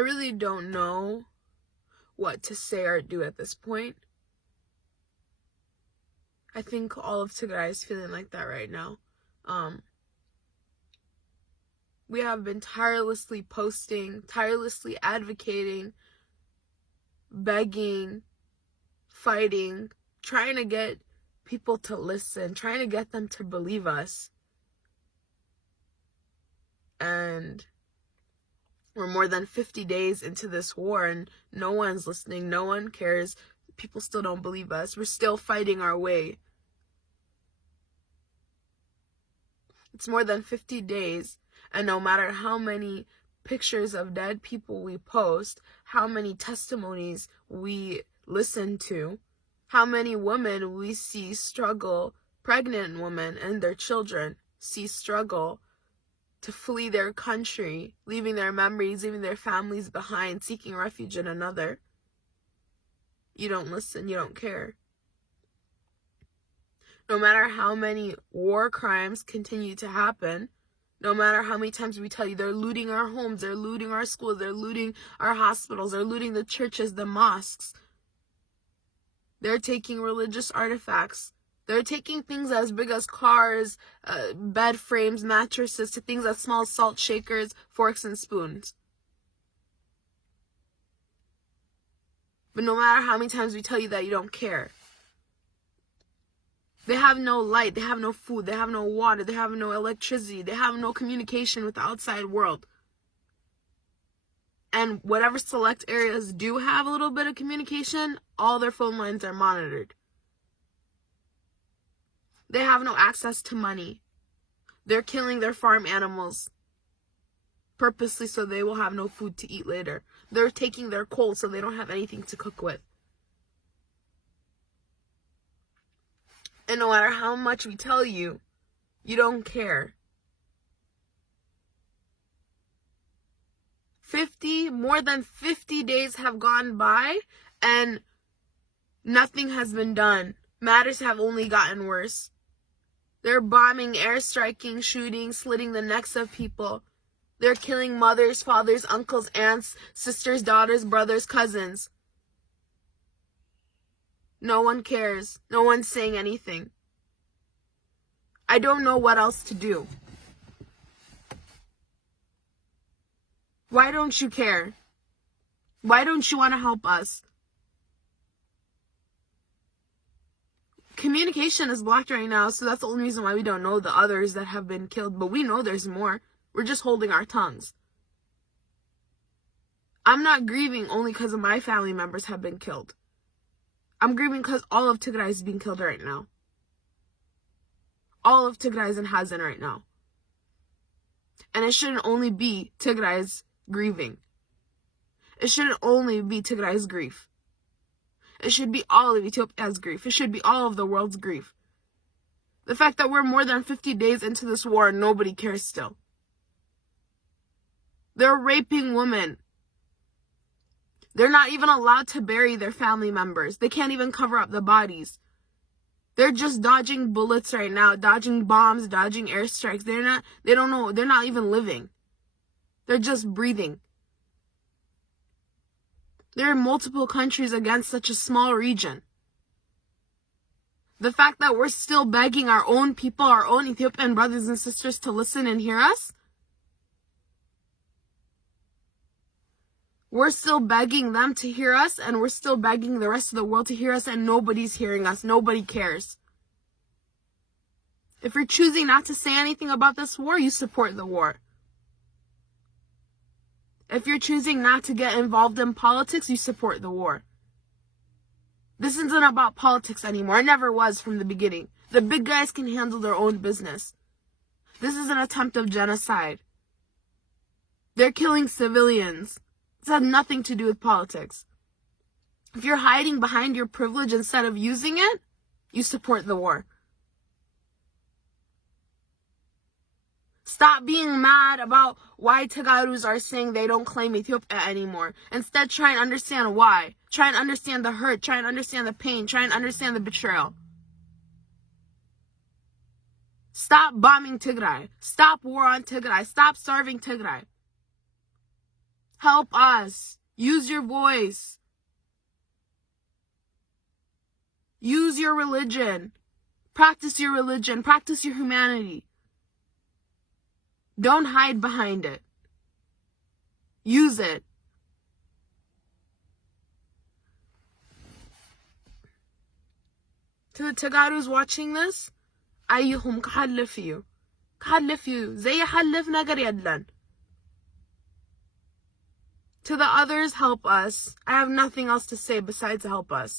really don't know what to say or do at this point. I think all of Tigray is feeling like that right now. We have been tirelessly posting, tirelessly advocating, begging, fighting, trying to get people to listen, trying to get them to believe us. And we're more than 50 days into this war and no one's listening, no one cares. People still don't believe us. We're still fighting our way. It's more than 50 days, and no matter how many pictures of dead people we post, how many testimonies we listen to, how many women we see struggle, pregnant women and their children see struggle to flee their country, leaving their memories, leaving their families behind, seeking refuge in another. You don't listen, you don't care. No matter how many war crimes continue to happen, no matter how many times we tell you they're looting our homes, they're looting our schools, they're looting our hospitals, they're looting the churches, the mosques. They're taking religious artifacts. They're taking things as big as cars, bed frames, mattresses, to things as small as salt shakers, forks, and spoons. But no matter how many times we tell you that, you don't care. They have no light, they have no food, they have no water, they have no electricity, they have no communication with the outside world. And whatever select areas do have a little bit of communication, all their phone lines are monitored. They have no access to money. They're killing their farm animals purposely so they will have no food to eat later. They're taking their coal so they don't have anything to cook with. And no matter how much we tell you, you don't care. More than 50 days have gone by and nothing has been done. Matters have only gotten worse. They're bombing, airstriking, shooting, slitting the necks of people. They're killing mothers, fathers, uncles, aunts, sisters, daughters, brothers, cousins. No one cares. No one's saying anything. I don't know what else to do. Why don't you care? Why don't you want to help us? Communication is blocked right now, so that's the only reason why we don't know the others that have been killed. But we know there's more. We're just holding our tongues. I'm not grieving only because of my family members have been killed. I'm grieving because all of Tigray is being killed right now. All of Tigray is in Hazan right now. And it shouldn't only be Tigray's grieving. It shouldn't only be Tigray's grief. It should be all of Ethiopia's grief. It should be all of the world's grief. The fact that we're more than 50 days into this war and nobody cares still. They're raping women. They're not even allowed to bury their family members. They can't even cover up the bodies. They're just dodging bullets right now, dodging bombs, dodging airstrikes. They don't know, they're not even living. They're just breathing. There are multiple countries against such a small region. The fact that we're still begging our own people, our own Ethiopian brothers and sisters to listen and hear us, we're still begging them to hear us, and we're still begging the rest of the world to hear us, and nobody's hearing us. Nobody cares. If you're choosing not to say anything about this war, you support the war. If you're choosing not to get involved in politics, you support the war. This isn't about politics anymore. It never was from the beginning. The big guys can handle their own business. This is an attempt of genocide. They're killing civilians. This has nothing to do with politics. If you're hiding behind your privilege instead of using it, you support the war. Stop being mad about why Tagarus are saying they don't claim Ethiopia anymore. Instead, try and understand why. Try and understand the hurt. Try and understand the pain. Try and understand the betrayal. Stop bombing Tigray. Stop war on Tigray. Stop starving Tigray. Help us. Use your voice. Use your religion. Practice your religion. Practice your humanity. Don't hide behind it. Use it. To the Tagaros watching this, أيهم كحلفيو ዘይሕለፍ ነገር የለን. To the others, help us. I have nothing else to say besides help us.